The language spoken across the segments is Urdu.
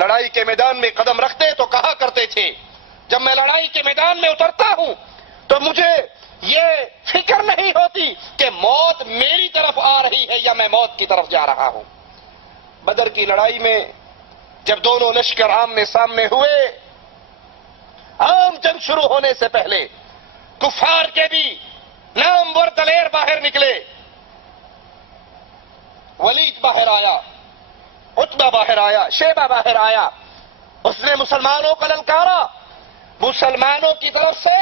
لڑائی کے میدان میں قدم رکھتے تو کہا کرتے تھے جب میں لڑائی کے میدان میں اترتا ہوں تو مجھے یہ فکر نہیں ہوتی کہ موت میری طرف آ رہی ہے یا میں موت کی طرف جا رہا ہوں. بدر کی لڑائی میں جب دونوں لشکر آمنے سامنے ہوئے، عام جنگ شروع ہونے سے پہلے کفار کے بھی نامور دلیر باہر نکلے. ولید باہر آیا، عتبہ باہر آیا، شیبہ باہر آیا. اس نے مسلمانوں کو للکارا. مسلمانوں کی طرف سے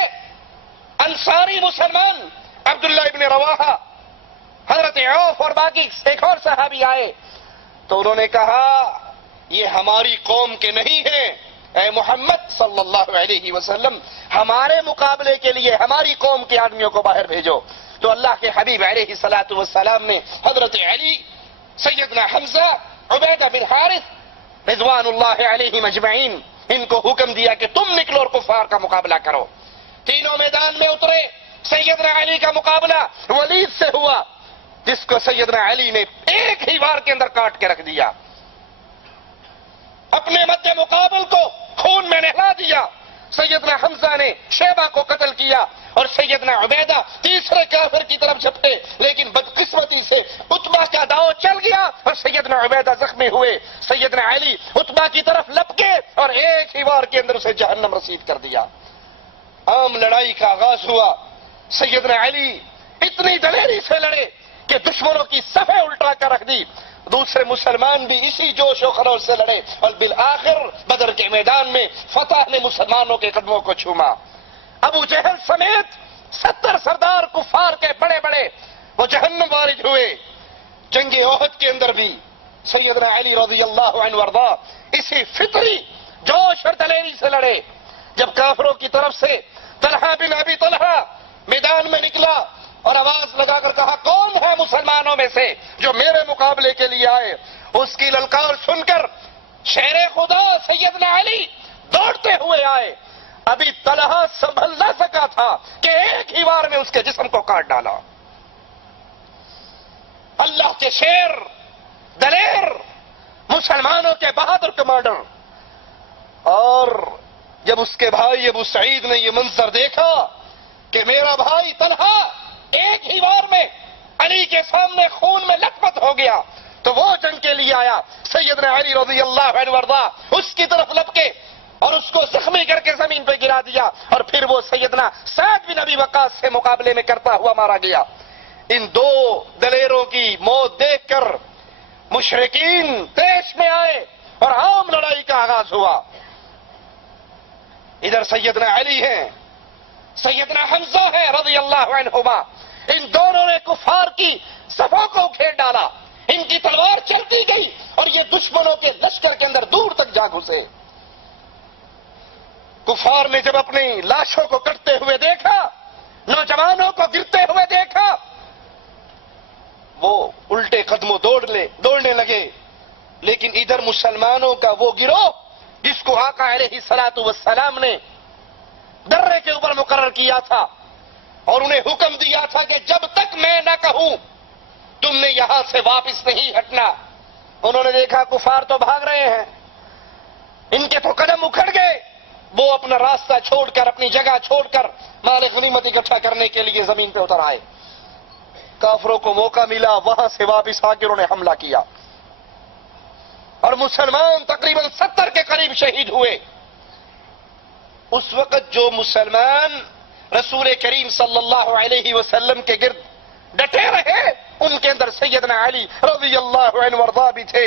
انصاری مسلمان عبداللہ ابن رواحہ، حضرت عوف اور باقی ایک اور صحابی آئے تو انہوں نے کہا یہ ہماری قوم کے نہیں ہیں، اے محمد صلی اللہ علیہ وسلم ہمارے مقابلے کے لیے ہماری قوم کے آدمیوں کو باہر بھیجو. تو اللہ کے حبیب علیہ الصلوۃ والسلام نے حضرت علی، سیدنا حمزہ، عبیدہ بن حارث رضوان اللہ علیہم اجمعین ان کو حکم دیا کہ تم نکلو اور کفار کا مقابلہ کرو. تینوں میدان میں اترے. سیدنا علی کا مقابلہ ولید سے ہوا جس کو سیدنا علی نے ایک ہی وار کے اندر کاٹ کے رکھ دیا. اپنے مد مقابل کو خون میں نہلا دیا. سیدنا حمزہ نے شیبہ کو قتل کیا اور سیدنا عبیدہ تیسرے کافر کی طرف جھپٹے، لیکن بدقسمتی سے عتبہ کا داؤ چل گیا اور سیدنا عبیدہ زخمی ہوئے. سیدنا علی عتبہ کی طرف لپکے اور ایک ہی وار کے اندر اسے جہنم رسید کر دیا. عام لڑائی کا آغاز ہوا. سیدنا علی اتنی دلیری سے لڑے کہ دشمنوں کی صفیں الٹا کر رکھ دی. دوسرے مسلمان بھی اسی جوش و خروش سے لڑے اور بالآخر بدر کے میدان میں فتح نے مسلمانوں کے قدموں کو چھوما. ابو جہل سمیت 70 سردار کفار کے بڑے بڑے وہ جہنم وارد ہوئے. جنگ احد کے اندر بھی سیدنا علی رضی اللہ عنہ وارضا اسی فطری جوش اور دلیری سے لڑے. جب کافروں کی طرف سے طلحہ بن ابی طلحہ میدان میں نکلا اور آواز لگا کر کہا کون ہے مسلمانوں میں سے جو میرے مقابلے کے لیے آئے، اس کی للکار سن کر شیر خدا سیدنا علی دوڑتے ہوئے آئے. ابھی طلحہ سنبھل نہ سکا تھا کہ ایک ہی وار میں اس کے جسم کو کاٹ ڈالا. اللہ کے شیر، دلیر، مسلمانوں کے بہادر کمانڈر. اور جب اس کے بھائی ابو سعید نے یہ منظر دیکھا کہ میرا بھائی طلحہ ایک ہی وار میں علی کے سامنے خون میں لت پت ہو گیا تو وہ جنگ کے لیے آیا. سیدنا علی رضی اللہ عنہ وارضا اس کی طرف لپکے اور اس کو زخمی کر کے زمین پہ گرا دیا اور پھر وہ سیدنا سعد بن ابی وقاص سے مقابلے میں کرتا ہوا مارا گیا. ان دو دلیروں کی موت دیکھ کر مشرکین دیش میں آئے اور عام لڑائی کا آغاز ہوا. ادھر سیدنا علی ہیں، سیدنا حمزہ ہے رضی اللہ عنہما. ان دونوں نے کفار کی صفوں کو کھیر ڈالا. ان کی تلوار چلتی گئی اور یہ دشمنوں کے لشکر کے اندر دور تک جا گھسے. کفار نے جب اپنی لاشوں کو کٹتے ہوئے دیکھا، نوجوانوں کو گرتے ہوئے دیکھا، وہ الٹے قدموں دوڑنے لگے. لیکن ادھر مسلمانوں کا وہ گروہ جس کو آقا علیہ الصلوۃ والسلام نے درے کے اوپر مقرر کیا تھا اور انہیں حکم دیا تھا کہ جب تک میں نہ کہوں تم نے یہاں سے واپس نہیں ہٹنا. انہوں نے دیکھا کفار تو بھاگ رہے ہیں، ان کے تو قدم اکھڑ گئے. وہ اپنا راستہ چھوڑ کر، اپنی جگہ چھوڑ کر مال غنیمت اکٹھا کرنے کے لیے زمین پہ اتر آئے. کافروں کو موقع ملا، وہاں سے واپس آ کے انہوں نے حملہ کیا اور مسلمان تقریباً 70 کے قریب شہید ہوئے. اس وقت جو مسلمان رسول کریم صلی اللہ علیہ وسلم کے گرد ڈٹے رہے ان کے اندر سیدنا علی رضی اللہ عنہ وارضا بھی تھے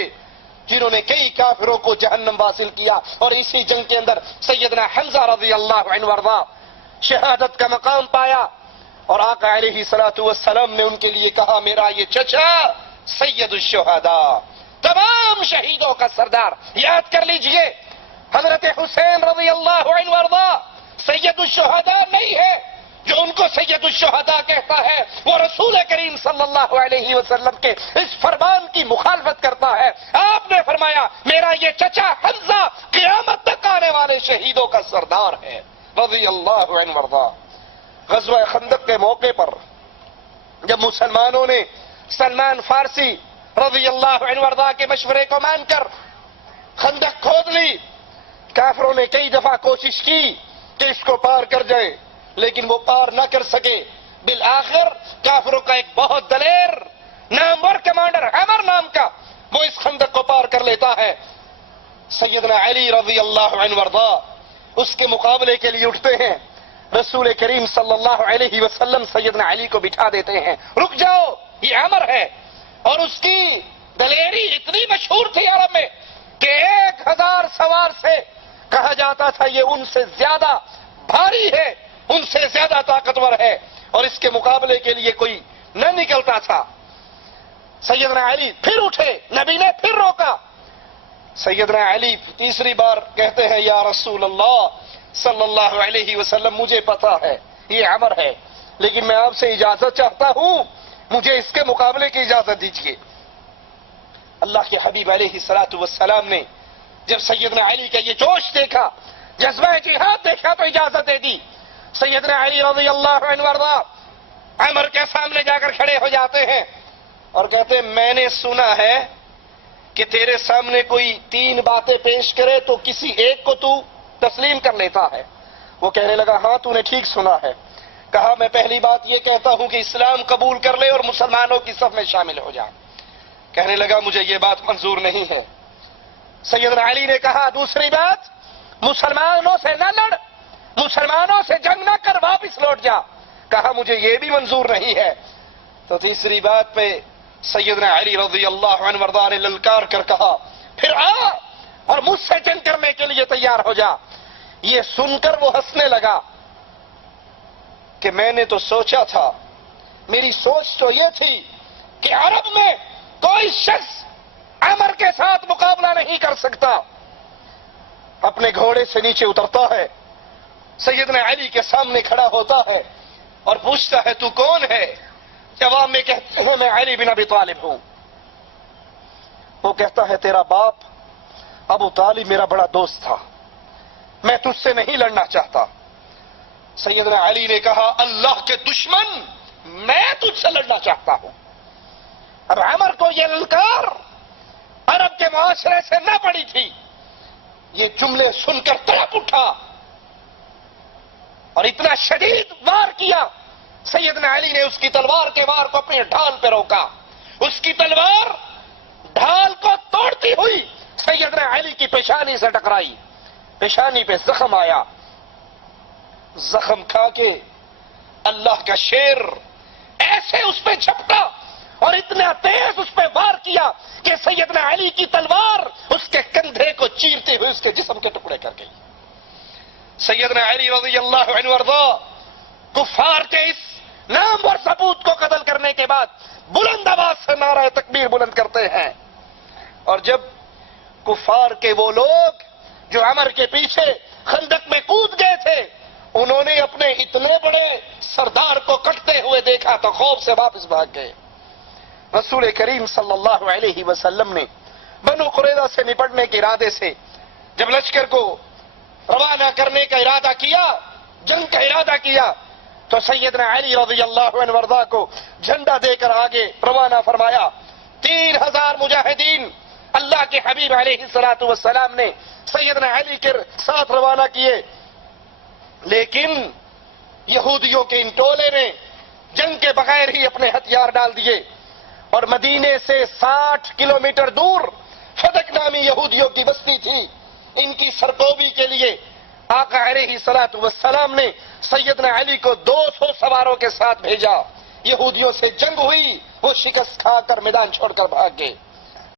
جنہوں نے کئی کافروں کو جہنم واصل کیا. اور اسی جنگ کے اندر سیدنا حمزہ رضی اللہ عنہ وارضا شہادت کا مقام پایا اور آقا علیہ الصلوۃ والسلام نے ان کے لیے کہا میرا یہ چچا سید الشہداء، تمام شہیدوں کا سردار. یاد کر لیجئے حضرت حسین رضی اللہ عنہ وارضا سید الشہداء نہیں ہے. جو ان کو سید الشہداء کہتا ہے وہ رسول کریم صلی اللہ علیہ وسلم کے اس فرمان کی مخالفت کرتا ہے. آپ نے فرمایا میرا یہ چچا حمزہ قیامت تک آنے والے شہیدوں کا سردار ہے رضی اللہ عنہ وارضا. غزوہ خندق کے موقع پر جب مسلمانوں نے سلمان فارسی رضی اللہ عنہ وارضا کے مشورے کو مان کر خندق کھود لی. کافروں نے کئی دفعہ کوشش کی کہ اس کو پار کر جائے لیکن وہ پار نہ کر سکے. بالآخر کافروں کا ایک بہت دلیر نامور کمانڈر عمر نام کا وہ اس خندق کو پار کر لیتا ہے. سیدنا علی رضی اللہ عنہ وارضا اس کے مقابلے کے لیے اٹھتے ہیں. رسول کریم صلی اللہ علیہ وسلم سیدنا علی کو بٹھا دیتے ہیں. رک جاؤ، یہ عمر ہے. اور اس کی دلیری اتنی مشہور تھی عرب میں کہ 1000 سوار سے کہا جاتا تھا یہ ان سے زیادہ بھاری ہے، ان سے زیادہ طاقتور ہے، اور اس کے مقابلے کے لیے کوئی نہ نکلتا تھا. سیدنا علی پھر اٹھے، نبی نے پھر روکا. سیدنا علی تیسری بار کہتے ہیں یا رسول اللہ صلی اللہ علیہ وسلم مجھے پتا ہے یہ عمر ہے لیکن میں آپ سے اجازت چاہتا ہوں، مجھے اس کے مقابلے کی اجازت دیجیے. اللہ کے حبیب علیہ الصلوۃ والسلام نے جب سیدنا علی کا یہ جوش دیکھا، جذبہ جہاد دیکھا تو اجازت دے دی. سیدنا علی رضی اللہ عنہ وارضا عمر کے سامنے جا کر کھڑے ہو جاتے ہیں اور کہتے ہیں میں نے سنا ہے کہ تیرے سامنے کوئی 3 باتیں پیش کرے تو کسی ایک کو تو تسلیم کر لیتا ہے. وہ کہنے لگا ہاں تو نے ٹھیک سنا ہے. کہا میں پہلی بات یہ کہتا ہوں کہ اسلام قبول کر لے اور مسلمانوں کی صف میں شامل ہو جا. کہنے لگا مجھے یہ بات منظور نہیں ہے. سیدنا علی نے کہا دوسری بات مسلمانوں سے نہ لڑ، مسلمانوں سے جنگ نہ کر، واپس لوٹ جا. کہا مجھے یہ بھی منظور نہیں ہے. تو تیسری بات پہ سیدنا علی رضی اللہ عنہ وارضا نے للکار کر کہا پھر آ اور مجھ سے جنگ کرنے کے لیے تیار ہو جا. یہ سن کر وہ ہنسنے لگا کہ میں نے تو سوچا تھا، میری سوچ تو یہ تھی کہ عرب میں کوئی شخص عمر کے ساتھ مقابلہ نہیں کر سکتا. اپنے گھوڑے سے نیچے اترتا ہے، سیدنا علی کے سامنے کھڑا ہوتا ہے اور پوچھتا ہے تو کون ہے؟ جواب میں کہتے ہیں میں علی بن ابی طالب ہوں. وہ کہتا ہے تیرا باپ ابو طالب میرا بڑا دوست تھا، میں تجھ سے نہیں لڑنا چاہتا. سیدنا علی نے کہا اللہ کے دشمن میں تجھ سے لڑنا چاہتا ہوں. اب عمر کو یہ للکار عرب کے معاشرے سے نہ پڑی تھی. یہ جملے سن کر تڑپ اٹھا اور اتنا شدید وار کیا. سیدنا علی نے اس کی تلوار کے وار کو اپنے ڈھال پہ روکا. اس کی تلوار ڈھال کو توڑتی ہوئی سیدنا علی کی پیشانی سے ٹکرائی. پیشانی پہ زخم آیا. زخم کھا کے اللہ کا شیر ایسے اس پہ جھپٹا اور اتنا تیز اس پہ وار کیا کہ سیدنا علی کی تلوار اس کے کندھے کو چیرتے ہوئے اس کے جسم کے ٹکڑے کر گئی. سیدنا علی رضی اللہ عنہ وارضا کفار کے اس نام اور ثبوت کو قتل کرنے کے بعد بلند آواز سے نعرہ تکبیر بلند کرتے ہیں. اور جب کفار کے وہ لوگ جو عمر کے پیچھے خندق میں کود گئے تھے انہوں نے اپنے اتنے بڑے سردار کو کٹتے ہوئے دیکھا تو خوف سے واپس بھاگ گئے. رسول کریم صلی اللہ علیہ وسلم نے بنو قریظہ سے نپٹنے کے ارادے سے جب لشکر کو روانہ کرنے کا ارادہ کیا، جنگ کا ارادہ کیا، تو سیدنا علی رضی اللہ عنہ وارضا کو جھنڈا دے کر آگے روانہ فرمایا. 3000 مجاہدین اللہ کے حبیب علیہ الصلوۃ والسلام نے سیدنا علی کے ساتھ روانہ کیے. لیکن یہودیوں کے ان ٹولے نے جنگ کے بغیر ہی اپنے ہتھیار ڈال دیے اور مدینے سے 60 کلومیٹر دور فدق نامی یہودیوں کی بستی تھی. ان کی سرکوبی کے لیے آقا علیہ الصلوۃ والسلام نے سیدنا علی کو 200 سواروں کے ساتھ بھیجا. یہودیوں سے جنگ ہوئی، وہ شکست کھا کر میدان چھوڑ کر بھاگ گئے.